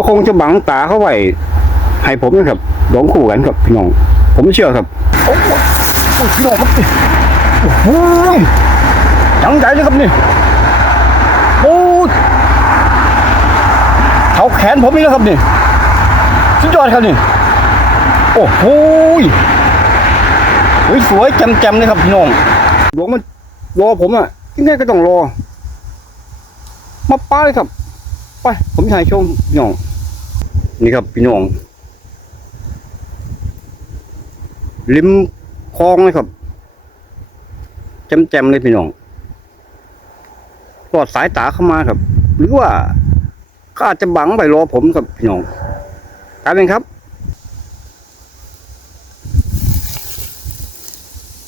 ก็คงจะบังตาเขาไว้ให้ผมนะครับหลงคู่กันครับพี่น้อง ผมเชื่อครับโอ้โหโอ้ยพี่น้องครับโอ้โหยังใหญ่เลยครับนี่โอ้ยเขาแขนผมนี่แล้วครับนี่สุดยอดครับนี่โอ้โหยสวยแจ่มๆเลยครับพี่น้องหลวงมันรอผมอะยังไงก็ต้องรอ มาป้าเลยครับ ไป ผมถ่ายชมพี่น้อง นี่ครับพี่น้องริมคลองเลยครับแจมๆเลยพี่น้องรอดสายตาเข้ามาครับ หรือว่าก็อาจจะบังไปรอผมครับพี่น้องกลายเป็นครับ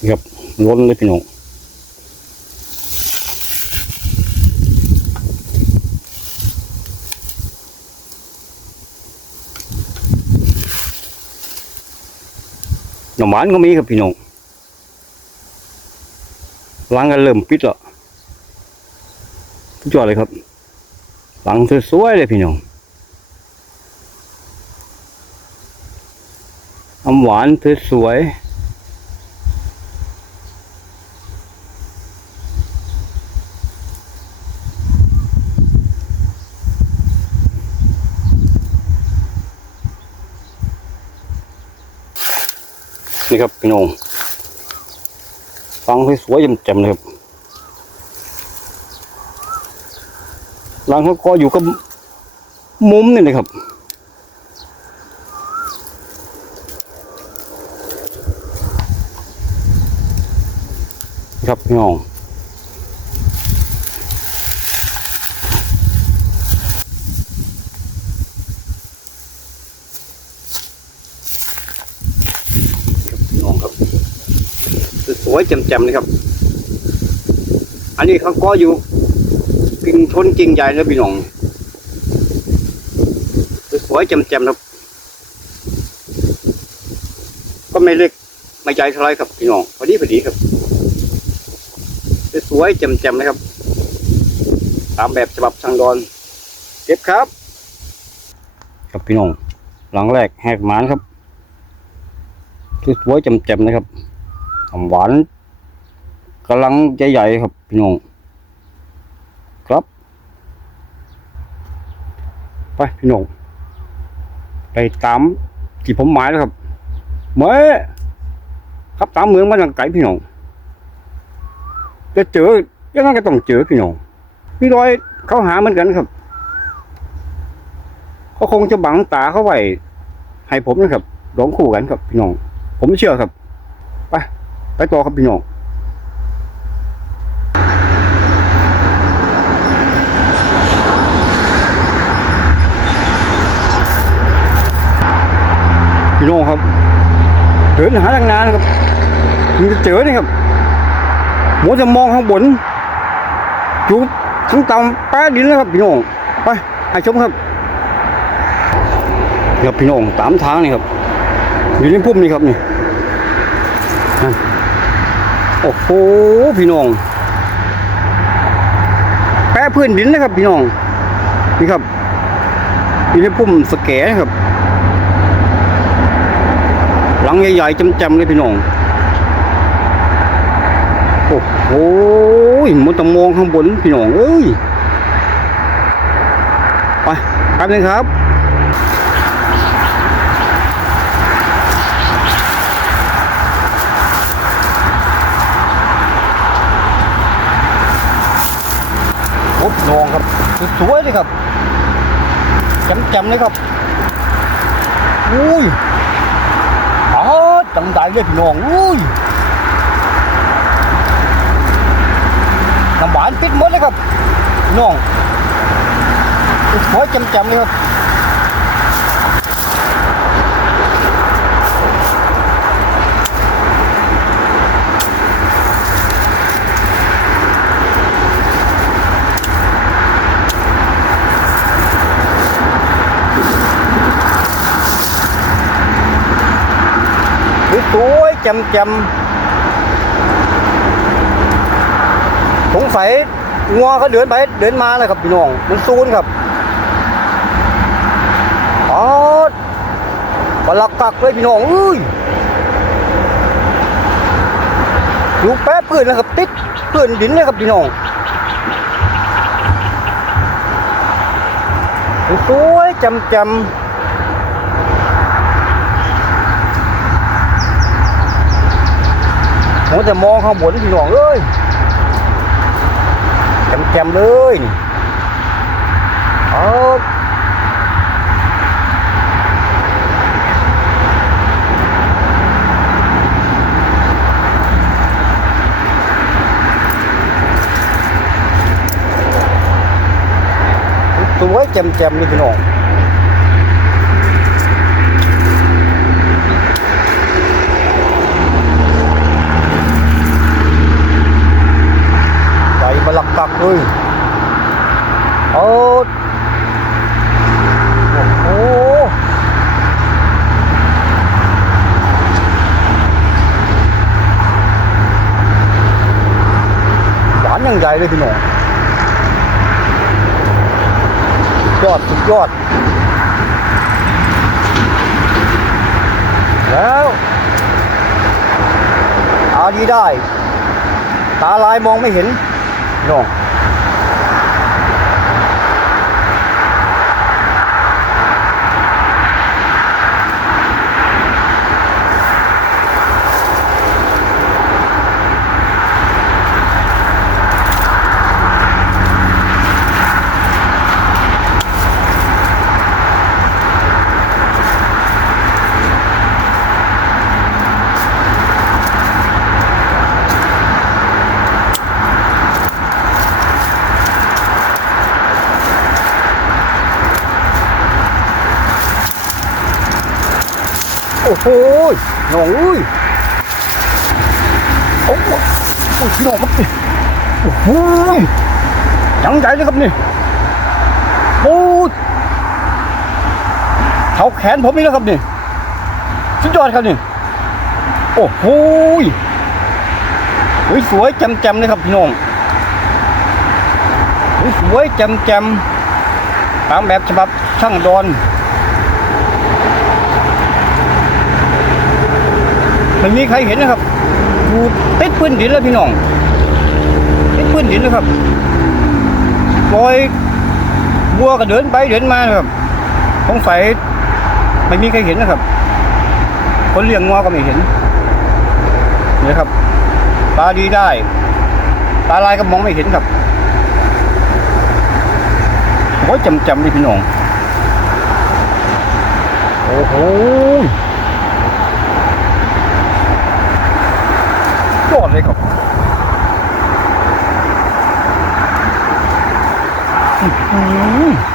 นี่ครับล้นเลยพี่น้อง น่อหมานก็มีครับพี่น้องล้างกันเริ่มปิดแล้วทุกจอดเลยครับ หลังสวยๆเลยพี่น้องอำหวานสวยๆ นี่ครับพี่น้องฟังสวยๆแจ่มๆเลยครับรังเขาก็อยู่กับมุมนี่เลยครับครับพี่น้องครับพี่น้องครับส วยแจ่มๆเลยครับ อันนี้เขาก็อยู่กิ่งทนกิ่งใหญ่นะพี่น้องสวยแจ่มๆครับ ก็ไม่เล็กไม่ใหญ่เท่าไรครับพี่น้องพอดีพอดีครับสวยแจ่มๆนะครับ ตามแบบฉบับทางดอนเก็บครับ ครับพี่น้องหลังแรกแหกหมานครับสวยแจ่มๆนะครับ หอมหวานกำลังใหญ่ๆครับพี่น้องครับ ไปพี่น้องไปตามที่ผมหมายแล้วครับเมื่อครับตามเมืองมาจากไกลพี่น้องจะเจอยังไงก็ต้องเจอพี่น้องพี่ร้อยเขาหาเหมือนกันครับเขาคงจะบังตาเขาไว้ให้ผมนะครับหลงคู่กันครับพี่น้อง ผมเชื่อครับ ต่อครับพี่น้องพี่น้องครับเดินหาตั้งนานครับถึงจะเจอนี่ครับมัวจะมองข้างบนอยู่ทั้งต่ำแป้ดินแล้วครับพี่น้องไปให้ชมครับครับพี่น้องตามทางนี่ครับอยู่ในพุ่มนี่ครับนี่ โอ้โหพี่น้องแป้พื้นดินนะครับ พี่น้องนี่ครับอยู่ในพุ่มสแกนะครับ หลังใหญ่ๆจำๆเลยพี่น้องโอ้โหมันต้องมองข้างบนพี่น้องเอ้ยไปแป๊บนึงครับ โอ้พี่น้องครับ สวยเลยครับแจ่มๆเลยครับอุ้ยอ๋อจังใจเลยพี่น้องอุ้ยน้ำหวานปิดหมดเลยครับพี่น้องสวยจำๆเลยครับ สวยๆจำสงสัยงัวเขาเดินไปเดินมาเลยครับพี่น้องมันซูนครับมาลักกักเลยพี่น้องเอ้ยอยู่แป๊บพื้นนะครับติดพื้นดินเลยครับพี่น้องสวยจำจำ ผมจะมองข้างบนพี่น้องเอ้ยจำจำๆเลยเอาสวยแจมๆเลยพี่น้องใจบ ลักกักเลยโอ้โหหวานยังใหญ่เลยพี่น้องยอดสุดยอด แล้วอาดีได้ ตาลายมองไม่เห็น น้ โอ้โหนองอุ้ยโอ้โหโอ้ยพี่น้องครับนี่โอ้โหยังใหญ่เลยครับนี่โอ้ยเขาแขนผมนี่นะครับนี่สุดยอดครับนี่โอ้โหสวยจำจำๆเลยครับพี่น้องสวยจำจำๆตามแบบฉบับช่างดอน ไม่มีใครเห็นนะครับถูติดพื้นดินแล้วพี่น้องติดพื้นดินเลยครับปล่อยวัวก็เดินไปเดินมานะครับสงสัยไม่มีใครเห็นนะครับ คนเลี้ยงงัวก็ไม่เห็นนี่ครับตาดีได้ ตาลายก็มองไม่เห็นครับโอ้ยจำจำเลยพี่น้อง โอ้โห ยอดเลยครับอืม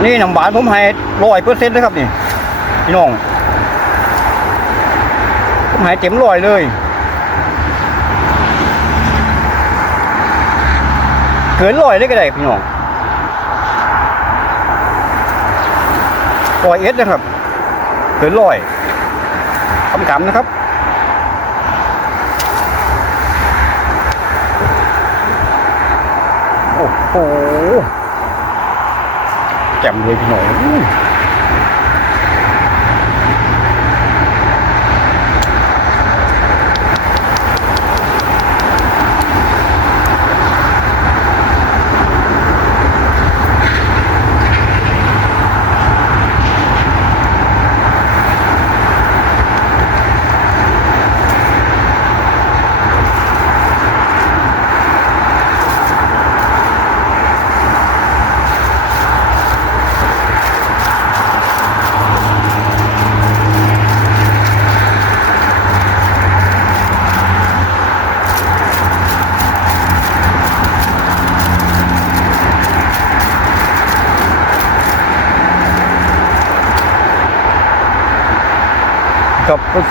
นนี้น้ำหวานผมให้ร้อยเปอร์เซ็นต์นะครับนี่พี่น้องผมให้เต็มร้อยเลย เกินร้อยเลยก็ได้พี่น้องร้อยเอสนะครับ เกินร้อยคำกำนะครับโอ้โห แจ่มเลยพี่หน่อย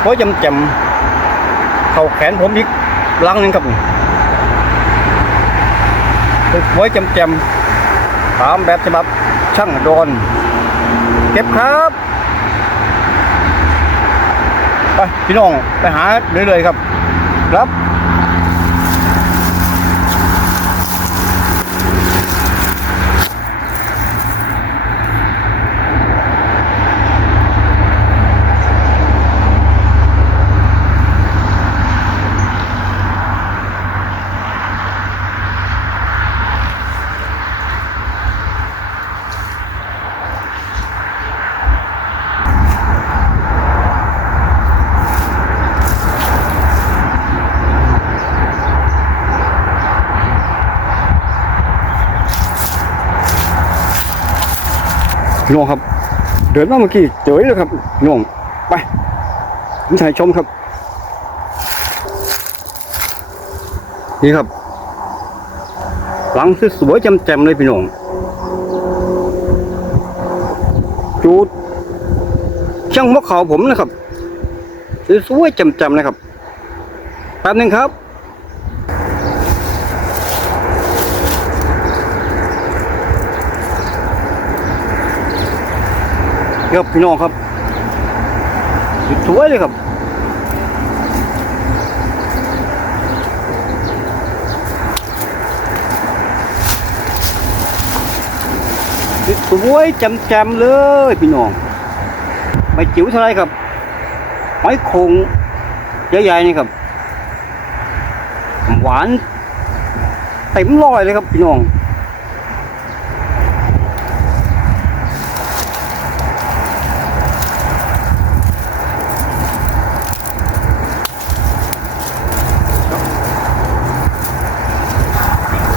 สวยจำจำเข่าแขนผมอีกลังนึงครับนี่สวยจำๆตามแบบฉบับช่างโดนเก็บครับไปพี่น้องไปหาเรื่อยๆครับ ครับ พี่น้องครับ เดินมาเมื่อกี้เจอเลยครับพี่น้องไปผมถ่ายชมครับ นี่ครับ หลังสวยๆแจ่มๆเลยพี่น้องจูดช่างมะขาวผมนะครับสวยๆแจ่มๆนะครับแป๊บหนึงครับ ครับพี่น้องครับสวยเลยครับสวยจำจำๆเลยพี่น้องไม่จิ๋วเท่าไรครับหอยโขงใหญ่ๆนี่ครับ หวานเต็มร้อยเลยครับพี่น้อง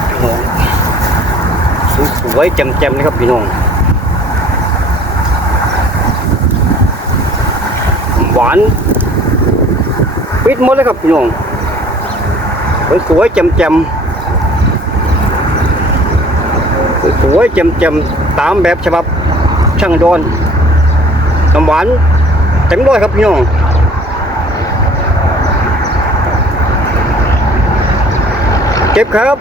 พี่น้องส วยแจ่มๆเลยครับพี่น้องหวานปิดหมดเลยครับพี่น้องสวยๆแจ่มๆสวยๆแจ่มๆตามแบบฉบับช่างโดนน้ำหวานเต็มร้อยครับพี่น้องเก็บครับ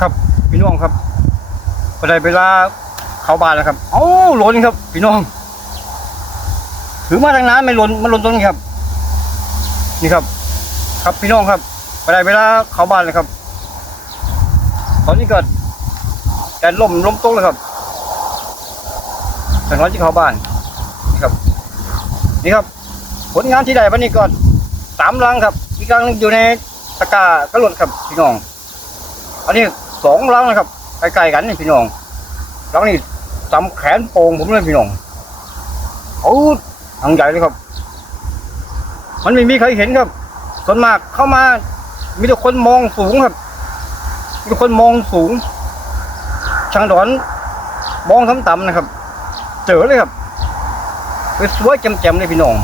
ครับ พี่น้องครับพอได้เวลาเขาบานแล้วครับ เอ้าหล่นครับ พี่น้องถือมาทางน้ำไม่หล่นมันหล่นตรงนี้ครับ นี่ครับ ครับพี่น้องครับพอได้เวลาเขาบานแล้วครับ ตอนนี้ก็แดดลมลมตกเลยครับแต่ร้อนที่เขาบานนี่ครับ นี่ครับ ผลงานที่ได้วันนี้ก็สามรังครับ อีกรังนึงอยู่ในตะกร้ากระหลดครับพี่น้อง อันนี้ สองรังนะครับใกล้ๆกันนี่พี่น้องรังนี้จำแขนโป่งผมเลยพี่น้องโอ้ทางใหญ่เลยครับ มันไม่มีใครเห็นครับส่วนมากเข้ามา มีแต่คนมองสูงครับมีแต่คนมองสูงช่างดอนมองต่ำๆนะครับ เจอเลยครับเป็นสวยแจ่มๆเลยพี่น้อง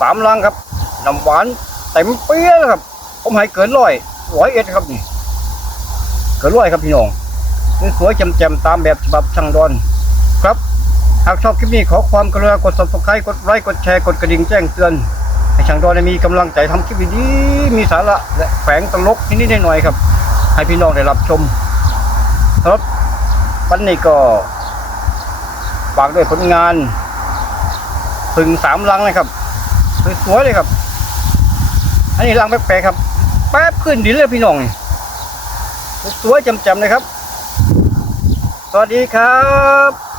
สามรังครับน้ำหวานเต็มเปี้ยเลยครับ ผมให้เกินร้อยร้อยเอ็ดครับนี่ กินร้อยครับพี่น้องสวยแจ่มๆตามแบบฉบับช่างดอนครับ หากชอบคลิปนี้ขอความกรุณากด subscribe กดไลค์กดแชร์กดกระดิ่งแจ้งเตือนให้ช่างดอนได้มีกำลังใจทำคลิปดีๆมีสาระและแฝงตลกนิดๆหน่อยๆครับ ให้พี่น้องได้รับชมครับวันนี้ก็ฝากด้วยผลงานถึงสามลังนะครับสวยๆเลยครับ อันนี้ลังแปลกๆครับ แป๊บขึ้นดินเลยพี่น้องนี่ สวยจำๆนะครับ สวัสดีครับ